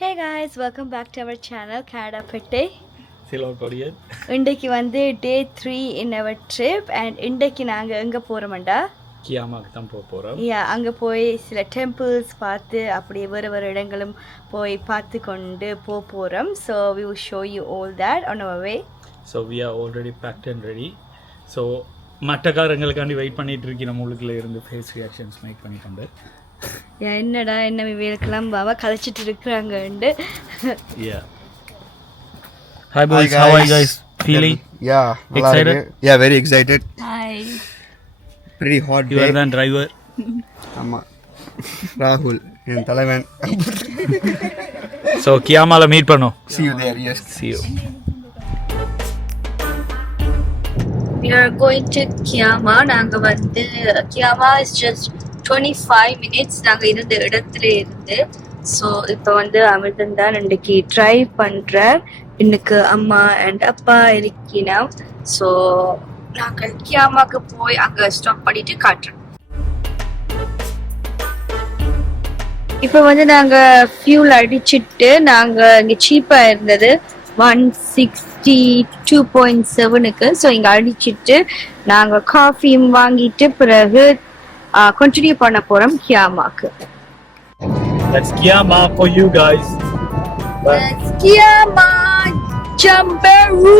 Hey guys, welcome back to our channel Canada Pette. Hello Korean. இன்றைக்கு வந்து day 3 in our trip and இன்றைக்கு நாங்க எங்க போறோம்டா கியாமாக்கு தான் போறோம். அங்க போய் சில temples பார்த்து அப்படியே வேற இடங்களும் போய் பார்த்து கொண்டு போறோம். So we will show you all that on our way. So we are already packed and ready. So மட்டக்காரங்களுக்காண்டி வெயிட் பண்ணிட்டு இருக்கி நம்ம உள்ளுக்குள்ள இருந்து ஃபேஸ் ரியாக்ஷன்ஸ் மேக் பண்ணிட்டு என்னடா என்ன விவேக்கலாம் பாவா கலச்சிட்டு இருக்காங்கன்னு. Yeah. Hi boys, how are you guys feeling? Yeah, excited? Yeah, very excited. Hi. Pretty hot day. You are the driver. Amma. Rahul, in Thailand. So Kiamala meet பண்ணோம். See you there, yes. See you. We are going to Kiama. நாங்க வந்து Kiama is just 25 minutes நாங்க இருந்த இடத்துல இருந்து. So இப்போ வந்து அமிர்தன் தான் இன்றைக்கு ட்ரைவ் பண்ணுறார். இன்னைக்கு அம்மா அண்ட் அப்பா இருக்கணும். ஸோ நாங்கள் கியாமாக்கு போய் அங்கே ஸ்டாப் பண்ணிட்டு காட்டுறோம். இப்போ வந்து நாங்கள் ஃபியூல் அடிச்சுட்டு நாங்கள் இங்கே சீப்பாக இருந்தது 162.7க்கு. ஸோ இங்கே அடிச்சுட்டு நாங்கள் காஃபியும் வாங்கிட்டு பிறகு கண்டினியூ பண்ண போகிறோம் கியாமாக்கு. That's Kiama for you guys. That's Kiama Jamberu.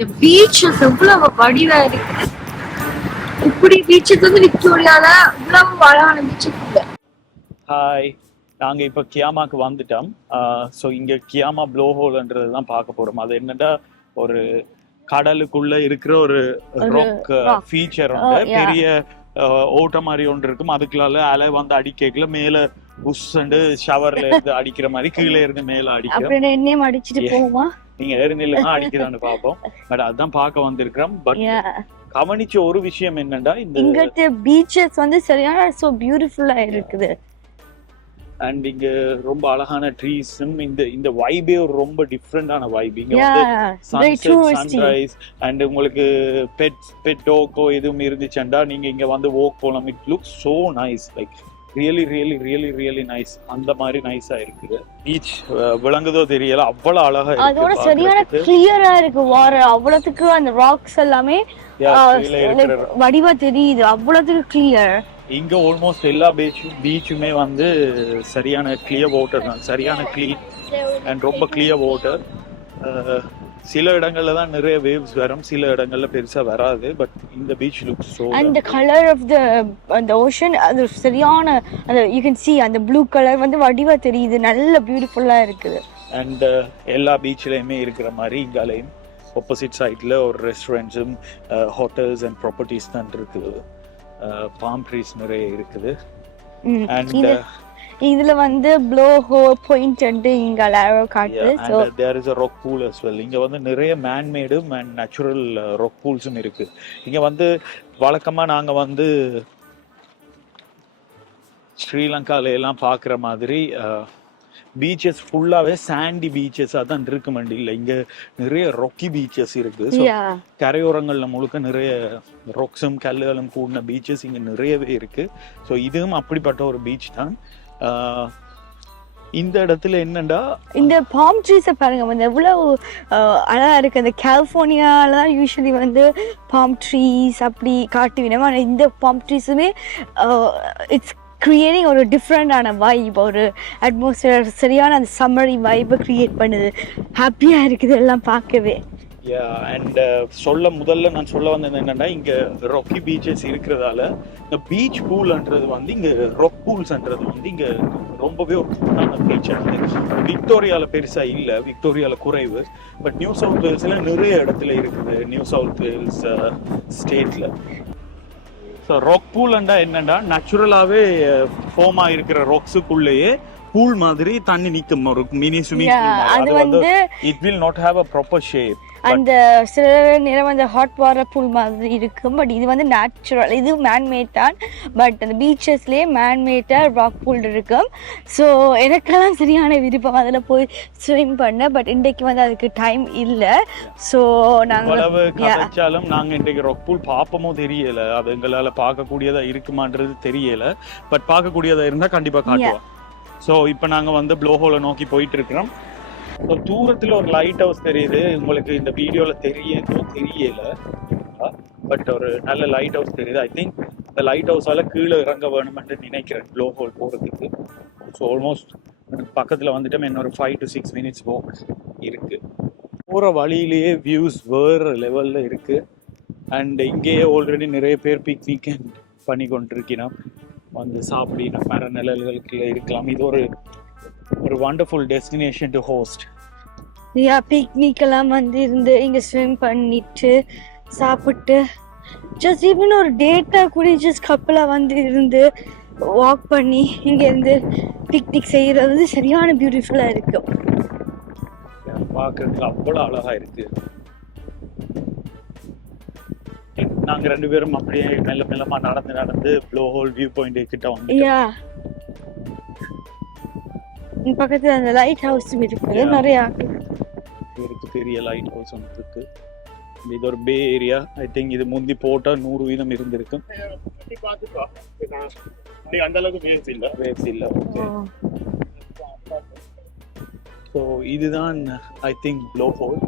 The beaches எவ்வளவு வடிவா இருக்கு. இப்படி பீச்சுக்கு வந்து விக்டோரியால இவ்வளவு அழகான பீச்சுக்கு இல்லை. ஹாய், நாங்கள் இப்போ கியாமாக்கு வந்துட்டோம். ஸோ இங்கே கியாமா ப்ளோஹோல்ன்றது தான் பார்க்க போகிறோம். அது என்னடா ஒரு கடலுக்குள்ள இருக்கிற ஒரு ராக் ஃபீச்சர் உண்டு. பெரிய ஓட்ட மாதிரி ஒன்று இருக்கும். அதுக்குள்ள அலை வந்து அடிக்கல மேல புஷ்ண்டு ஷவர்ல இருந்து அடிக்கிற மாதிரி கீழே இருந்து மேல அடிக்கும். என்னையும் அடிச்சிட்டு போகுமா? நீங்க ஏறினில அடிக்குதான்னு பாப்போம். பட் அதான் பார்க்க வந்திருக்கிறோம். பட் கவனிச்ச ஒரு விஷயம் என்னன்னா இந்த பீச்சஸ் வந்து சரியான சோ பியூட்டிஃபுல்லா இருக்குது. அண்ட் இங்க ரொம்ப அழகான ட்ரீஸும் இந்த வைபே ஒரு ரொம்ப டிஃப்ரெண்டான வைப். இங்க வந்து சன்ரைஸ் அண்ட் உங்களுக்கு பெட் டாக்கோ எதுவும் இருந்துச்சுண்டா நீங்க இங்க வந்து வாக் போலாம். It looks so nice, like really nice. அந்த மாதிரி நைஸா இருக்குது. பீச் விளங்குதோ தெரியல, அவ்வளவு அழகா இருக்கு. அதோட சரியான கிளியரா இருக்கு வாட்டர். அவ்வளவுக்கு அந்த ராக்ஸ் எல்லாமே வடிவா தெரியுது. அவ்வளவுக்கு கிளியர். இங்க ஆல்மோஸ்ட் எல்லா பீச்சுமே வந்து சரியான கிளியர் வாட்டர் தான், சரியான கிளீன் அண்ட் ரொம்ப கிளியர் வாட்டர். சில இடங்கள்ல தான் நிறைய வேவ்ஸ் வரும், சில இடங்கள்ல பெருசா வராது. பட் இந்த beach looks so and the color of the ocean அது சரியான அந்த you can see அந்த ப்ளூ கலர் வந்து வடிவா தெரியுது. நல்ல பியூட்டிஃபுல்லா இருக்குது. அண்ட் எல்லா பீச்லயுமே இருக்கிற மாதிரி இங்காலையும் ஆப்போசிட் சைட்ல ஒரு ரெஸ்டாரண்ட்ஸும் ஹோட்டல்ஸ் அண்ட் ப்ராப்பர்ட்டிஸ் தான் இருக்குது. பாம் ட்ரீஸ் நிறைய இருக்குது. அண்ட் இதுல வந்து ப்ளோ ஹோல் பாயிண்ட் அண்ட் இங்க அலாரோ காட்டுது. So there is a rock pool as well. இங்க வந்து நிறைய மேன் மேடும் அண்ட் நேச்சுரல் ராக் பூல்ஸும் இருக்கு. இங்க வந்து வழக்கமா நாங்க வந்து ஸ்ரீலங்கால எல்லாம் பாக்குற மாதிரி பீச்சஸ் ஃபுல்லாவே சாண்டி பீச்சஸா தான் இருக்கு. மண்டி இல்ல, இங்க நிறைய ராக்கி பீச்சஸ் இருக்கு. கரையோரங்கள்ல முழுக்க நிறைய ராக்ஸும் கல்லுகளும் கூடின பீச்சஸ் இங்க நிறையவே இருக்கு. ஸோ இதுவும் அப்படிப்பட்ட ஒரு பீச் தான். இந்த இடத்துல என்னண்டா இந்த பாம் ட்ரீஸை பாருங்க வந்து எவ்வளவு அழகா இருக்கு. அந்த கலிஃபோர்னியால தான் யூஸ்வலி வந்து பாம் ட்ரீஸ் அப்படி காட்டுவினோம். ஆனால் இந்த பாம் ட்ரீஸுமே இட்ஸ் கிரியேட்டிங் ஒரு டிஃப்ரெண்டான வைப், ஒரு அட்மாஸ்பியர், சரியான அந்த சம்மரி வைப்பை கிரியேட் பண்ணுது. ஹாப்பியாக இருக்குது எல்லாம் பார்க்கவே. அண்ட் முதல்ல நான் சொல்ல வந்தது என்னன்னா, இங்க ராக்கி பீச்சஸ் இருக்கிறதால இந்த பீச் பூல்ன்றது வந்து இங்க ராக் பூல்ஸ்ன்றது வந்து இங்க ரொம்பவே ஒரு கூட்டான ஃபீச்சர். விக்டோரியால பெருசா இல்ல, விக்டோரியால குறைவு. பட் நியூ சவுத் வேல்ஸ்ல நிறைய இடத்துல இருக்குது. நியூ சவுத் வேல்ஸ் ஸ்டேட்ல. ஸோ ராக் பூல்ண்டா என்னண்டா நேச்சுரலாவே ஃபார்ம் ஆயிருக்கிற ராக்ஸுக்குள்ளேயே பூல் மாதிரி தண்ணி நிற்கும், ஒரு மினி ஸ்விமிங் பூல். அது வந்து it will not have a proper shape. அந்த சில நேரம் அந்த ஹாட் வாட்டர் பூல் மாதிரி இருக்கும். பட் இது வந்து நேச்சுரல், இது மேன்மேட் தான். பட் அந்த பீச்சஸ்லேயே மேன்மேட்டாக ராக் பூல் இருக்கும். ஸோ எனக்கெல்லாம் சரியான விருப்பம் அதில் போய் ஸ்விம் பண்ண. பட் இன்றைக்கு வந்து அதுக்கு டைம் இல்லை. ஸோ நாங்கள் நாங்கள் இன்றைக்கு ராக் பூல் பார்ப்போமோ தெரியலை, அது எங்களால் பார்க்கக்கூடியதாக இருக்குமான்றது தெரியலை. பட் பார்க்கக்கூடியதாக இருந்தால் கண்டிப்பாக காட்டுவோம். ஸோ இப்போ நாங்கள் வந்து ப்ளோஹோலை நோக்கி போயிட்டு இருக்கிறோம். ஸோ தூரத்தில் ஒரு லைட் ஹவுஸ் தெரியுது, உங்களுக்கு இந்த வீடியோவில் தெரியல. பட் ஒரு நல்ல லைட் ஹவுஸ் தெரியுது. ஐ திங்க் இந்த லைட் ஹவுஸால் கீழே இறங்க வேணுமென்று நினைக்கிறேன் ப்ளோஹோல் போகிறதுக்கு. ஸோ ஆல்மோஸ்ட் பக்கத்தில் வந்துட்டு இன்னொரு 5 to 6 minutes வாக் இருக்குது. போகிற வழியிலேயே வியூஸ் வேறு லெவலில் இருக்குது. அண்ட் இங்கேயே ஆல்ரெடி நிறைய பேர் பிக்னிக் பண்ணி கொண்டிருக்கிறோம். வந்து சாப்பிடணும், மர நிழல்களுக்கு இருக்கலாம். இது ஒரு wonderful destination to host. Picnic எல்லாம் வந்து இருந்து இங்க ஸ்விம் பண்ணிட்டு சாப்பிட்டு ஜஸ்ட் ஈவன் ஒரு டேட்டா கூட ஜஸ்ட் கப்பலா வந்து இருந்து வாக் பண்ணி இங்க இருந்து பிக்னிக் செய்யறது வந்து சரியான பியூட்டிஃபுல்லா இருக்கு. பார்க்கறதுக்கு அவ்வளோ அழகா இருக்கு. நாங்க 2 பேரும் அப்படியே மெல்லமா நடந்து ப்ளோஹோல் வியூ பாயிண்ட் கிட்ட வந்துட்டோம். பக்கத்துல அந்த லைட் ஹவுஸ் இருக்கு, நிறைய இருக்கு, பெரிய லைட் ஹவுஸ் ஒன்று இருக்கு. இது ஒரு பே ஏரியா. ஐ திங்க் இது முந்தி போட்டா 100% இருந்திருக்கு. அந்த அளவுக்கு வேவ்ஸ் இல்ல. ஓகே, ஸோ இதுதான் ஐ திங்க் ப்ளோஹோல்.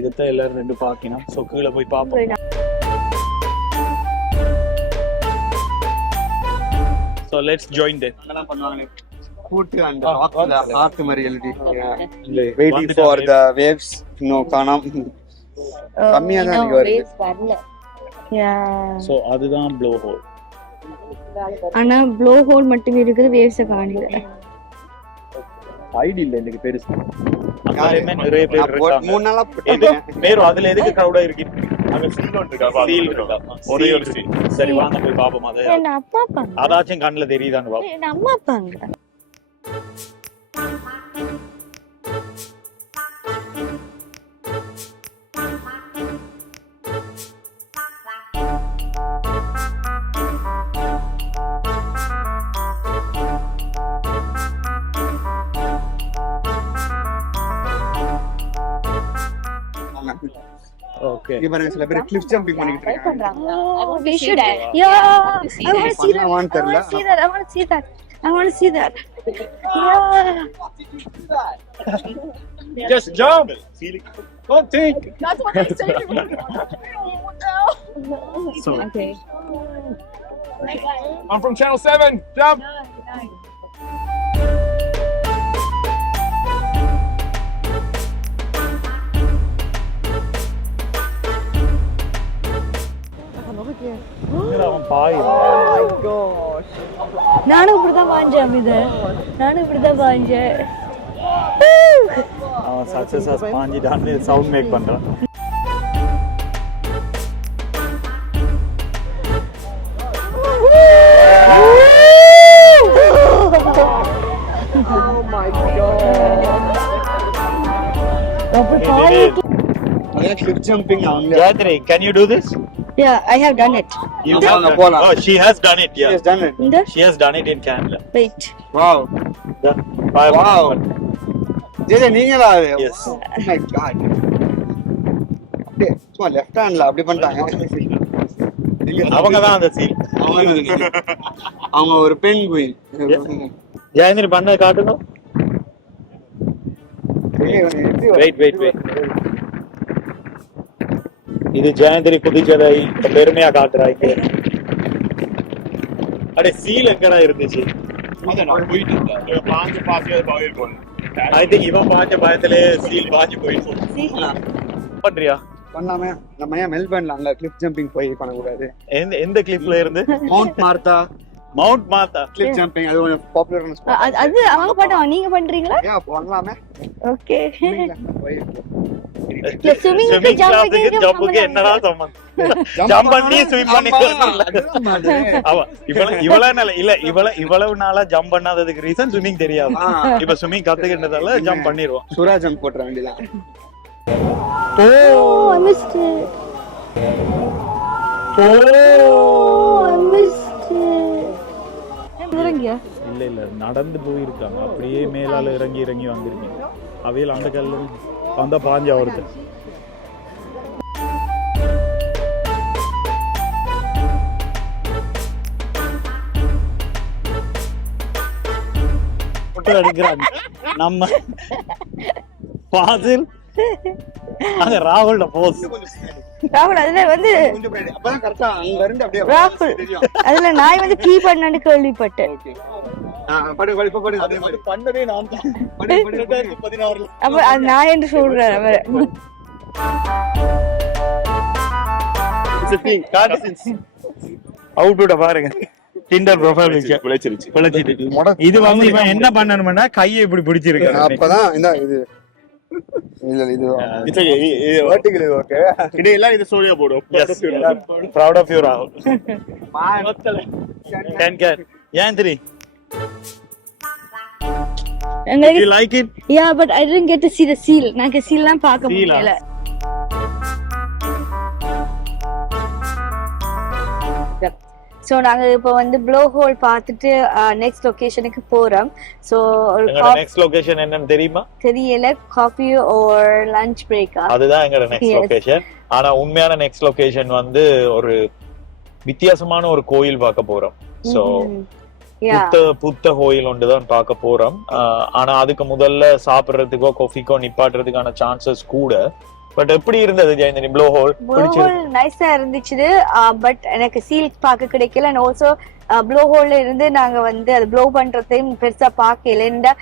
இதைத்தான் எல்லாரும் 2 பார்க்கணும். ஸோ கீழே போய் பார்ப்போம். So let's join them. என்னலாம் பண்ணுவாங்க, கூட்டு அந்த ராக்ல ஹார்ட் மாதிரி எழுதி waiting for the waves. காணாம், கம்மியா தான் இங்க வருது. So அதுதான் ப்ளோஹோல். ஆனா ப்ளோஹோல் மட்டும் இருக்குது, வேவ்ஸ் காணல. ஐடி இல்ல எனக்கு பெருசா. அங்கேயுமே நிறைய பேர் இருக்காங்க. 3 நாளா பேர் அதுல எதுக்கு கிரவுடா இருக்கு? அங்க சீல் இருக்கா? சீல் இருக்கா? ஒரே ஒரு சீல். சரி வாங்க போய் பாப்போம். அத என்ன அப்பா பாங்க, அதாச்சும் கண்ணுல தெரியுதான்னு பாப்போம். என்ன அம்மா பாங்க. ஓகே, இங்க பாருங்க சில பேர் கிளிஃப் ஜம்பிங் பண்ணிட்டு இருக்காங்க. We should. Yeah, I want to see that. I want to see that. I want to see that. I want to see that. Yeah. Just jump. Don't think. That's what they say. So, Okay. I'm from Channel 7. Jump. அவன் பாய். நானும் இப்படிதான் பாஞ்சேன். நானும் இப்படிதான் பாஞ்சேன். அவன் success பாஞ்சிட்டான்னு sound make பண்றான். Oh my god. That's cliff jumping now. Jayatri, can you do this? Yeah, I have done it. You have done it. Oh, she has done it. Yeah, She has done it. she has done it in Canada. Wait. Wow. Wow. ஜெய நீங்களா அது? Yes. Oh my god. சும்மா left ஹேண்ட்ல அப்படி பண்ணிட்டாங்க. அவங்க தான் அந்த சீல். அவங்க ஒரு பெண் குயின். ஜெயந்திரி பண்ண காட்டுங்க. வெயிட். இது ஜெயந்திரி குதிச்சதை பெருமையா காட்டுறாங்க. அடே சீல் எங்கடா இருந்துச்சு? ஐ திங்க் இவன் பாஞ்ச பயத்திலே சீல் பாஞ்சு போயிட்டு பண்றியா? பண்ணாம நம்ம ஏன் மெல்பர்ன்ல அங்க கிளிஃப் ஜம்பிங் போய் பண்ண கூடாது? எந்த கிளிஃப்ல இருந்து? மவுண்ட் மார்த்தா கிளிஃப் ஜம்பிங் அது கொஞ்சம் பாப்புலரான ஸ்பாட். அது அவங்க பண்ணா நீங்க பண்றீங்களா? ஏன் பண்ணலாமே. ஓகே. ஸ்விமிங் கிளாஸுக்கு ஜம்புக்கு என்னடா சம்பந்தம்? ஜம்ப் பண்ணி ஸ்விம் பண்ணி இவ்வளவு நாளா ஜம்ப் பண்ணாததுக்கு ரீசன் ஸ்விமிங் தெரியாது. இப்ப ஸ்விமிங் கத்துக்கிட்டதால ஜம்ப் பண்ணிடுவோம். சுரா ஜம்ப் போட்ற வேண்டியதான். Oh, I missed it. Oh, I missed it. இறங்கியா? இல்ல நடந்து போயிருக்காங்க, அப்படியே மேலால இறங்கி வந்திருக்கீங்க. அவையில் அந்த கல்லு வந்தா பாஞ்சா வருது. அடிக்கிறாங்க நம்ம பாசில் அங்க ராகுல் போஸ். ராகுல் அதுல வந்து அப்பதான் கரெக்டா அங்க இருந்து அப்படியே ராகுல் அதுல நாய் வந்து கீ பண்ணனு கேள்விப்பட்டேன். பண்ணதே நான் தான். 2016 அப்ப அது நாய் என்று சொல்றாரு அவர். அவுட்டோட பாருங்க டிண்டர் ப்ரொஃபைல் பிழைச்சிருச்சு. இது வந்து இவன் என்ன பண்ணணும்னா கையை இப்படி பிடிச்சிருக்கான். அப்பதான் இந்த இது இல்ல இது வெர்டிகல் ஓகே இதெல்லாம் இது சோனியா போடும். proud of you Rahul. can Yanthri, you like it? Yeah, but I didn't get to see the seal. நான் சீல்லாம் பார்க்க முடியல. ஸோ நாங்கள் இப்போ வந்து ப்ளோ ஹோல் பார்த்துட்டு நெக்ஸ்ட் லொக்கேஷனுக்கு போகிறோம். ஸோ நெக்ஸ்ட் லொகேஷன் என்னன்னு தெரியுமா? தெரியல. காஃபி ஆர் லஞ்ச் பிரேக்கா? அதுதான் எங்களோட நெக்ஸ்ட் லொகேஷன். ஆனா உண்மையான நெக்ஸ்ட் லொகேஷன் வந்து ஒரு வித்தியாசமான ஒரு கோயில் பார்க்க போறோம். ஸோ புத்த கோயில் ஒன்றுதான் பார்க்க போறோம். ஆனா அதுக்கு முதல்ல சாப்பிடுறதுக்கோ காஃபிக்கோ நிப்பாட்டுறதுக்கான சான்சஸ் கூட. பட் எப்படி இருந்தது ஜெயந்தினி ப்ளோ ஹோல்? நைஸா இருந்துச்சு. பட் எனக்கு சீல் பார்க்க கிடைக்கல. அண்ட் ஆல்சோ ப்ளோ ஹோல்ல இருந்து நாங்க வந்து அது ப்ளோ பண்றதையும் பெருசா பார்க்கல.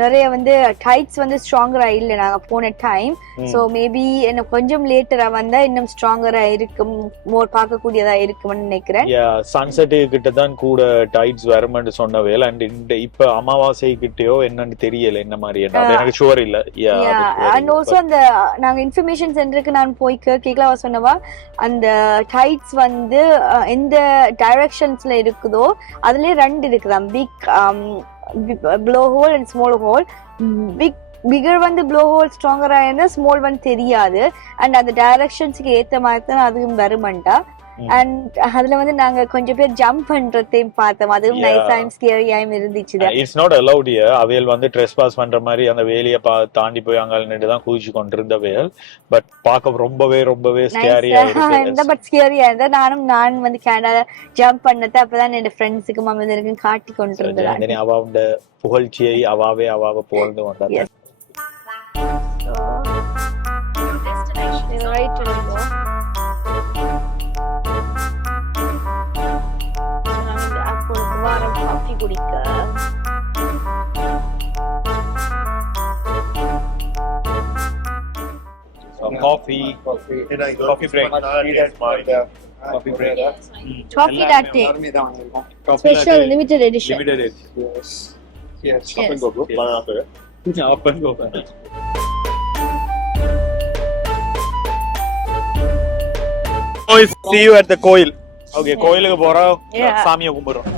நிறைய வந்து டைட்ஸ் வந்து ஸ்ட்ராங்கரா இல்ல நாங்க போன டைம். சோ மேபி என்ன கொஞ்சம் லேட்டரா வந்தா இன்னும் ஸ்ட்ராங்கரா இருக்கும், மோர் பார்க்கக்கூடியதா இருக்கும்னு நினைக்கிறேன். சன்செட் கிட்ட தான் கூட டைட்ஸ் வரும்னு சொன்னவேல். அண்ட் இந்த இப்ப அமாவாசை கிட்டயோ என்னன்னு தெரியல என்ன மாதிரி எனக்கு ஷுவர் இல்ல. அண்ட் ஆல்சோ அந்த நாங்க இன்ஃபர்மேஷன் சென்டருக்கு நான் போய் கேட்கல சொன்னவா அந்த டைட்ஸ் வந்து எந்த டைரக்ஷன்ஸ்ல இருக்குதோ அதுலயே ரெண்டு இருக்குதான். Big blow hole and small hole. bigger வந்து blow hole stronger ஆயிருந்தா small one தெரியாது. அண்ட் அந்த டைரக்ஷன்ஸ்க்கு ஏத்த மாதிரி தான் அதுவும் வருமண்டா. அண்ட் அதுல வந்து நாங்க கொஞ்சம் பேர் ஜம்ப் பண்றதையும் பார்த்தோம். அதுவும் நைஸாயும் ஸ்கேரியாயும் இருந்துச்சு. It's not allowed here. அவையல் வந்து ட்ரெஸ்பாஸ் பண்ற மாதிரி அந்த வேலையை தாண்டி போய் அங்க நின்று தான் குதிச்சு கொண்டிருந்த வேல். பட் பார்க்க ரொம்பவே ஸ்கேரியா இருந்தா. பட் ஸ்கேரியா இருந்தா நான் வந்து கேனடா ஜம்ப் பண்ணது அப்பதான் என் ஃப்ரெண்ட்ஸுக்கு மம்மதருக்கு காட்டி கொண்டிருந்தேன். அவாவோட புகழ்ச்சியை அவாவே புகழ்ந்து கொண்டாங்க. காஃபி குடிக்க coffee break. Coffee latte. Special limited edition. Yes. Up and go, bro. Up and go. See you at the கோயில். Okay, கோயிலுக்கு போறோம். சாமியை கும்பிடுறோம்.